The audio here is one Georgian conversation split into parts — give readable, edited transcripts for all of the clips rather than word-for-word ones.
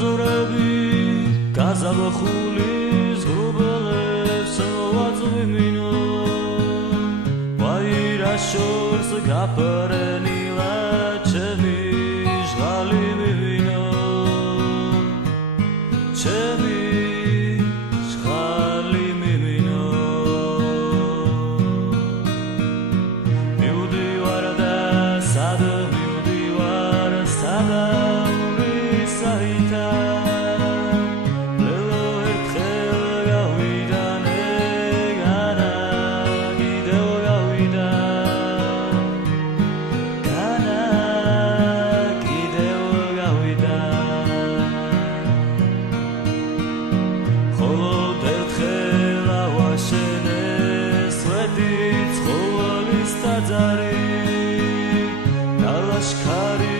ზურები გაზაფხული ზღრუბლებს ვაწვიმინო ვაირა შორს გაფრენილა ჩემი ჟღალი მივინო ჩემი ჟღალი მივინო მივდივარ და სად მივდივარ სადა Dalashkari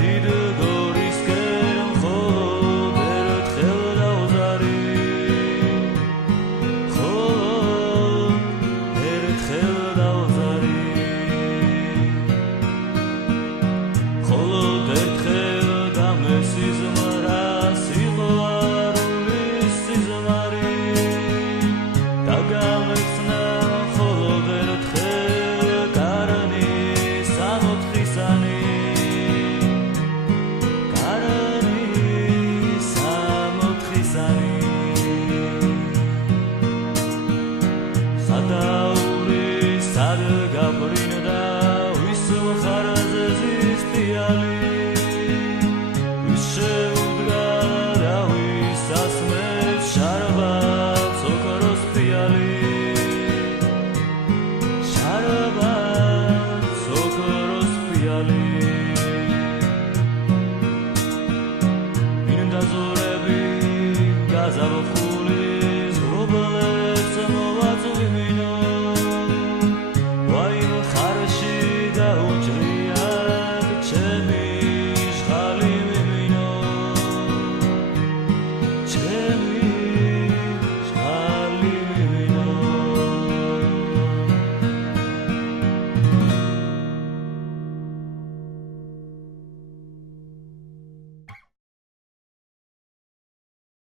did goris ken khod ertkhl davzari khod ertkhl davzari khod ertkhl damesizmara siqvarulis sizmari dagametsna khod ertkhl karani samotxisani Sadauri sad gabrinda vis kharze zistiali vishevdga da vis asme sharbat sokoros piali sharbat sokoros piali minda zorebi gazavxu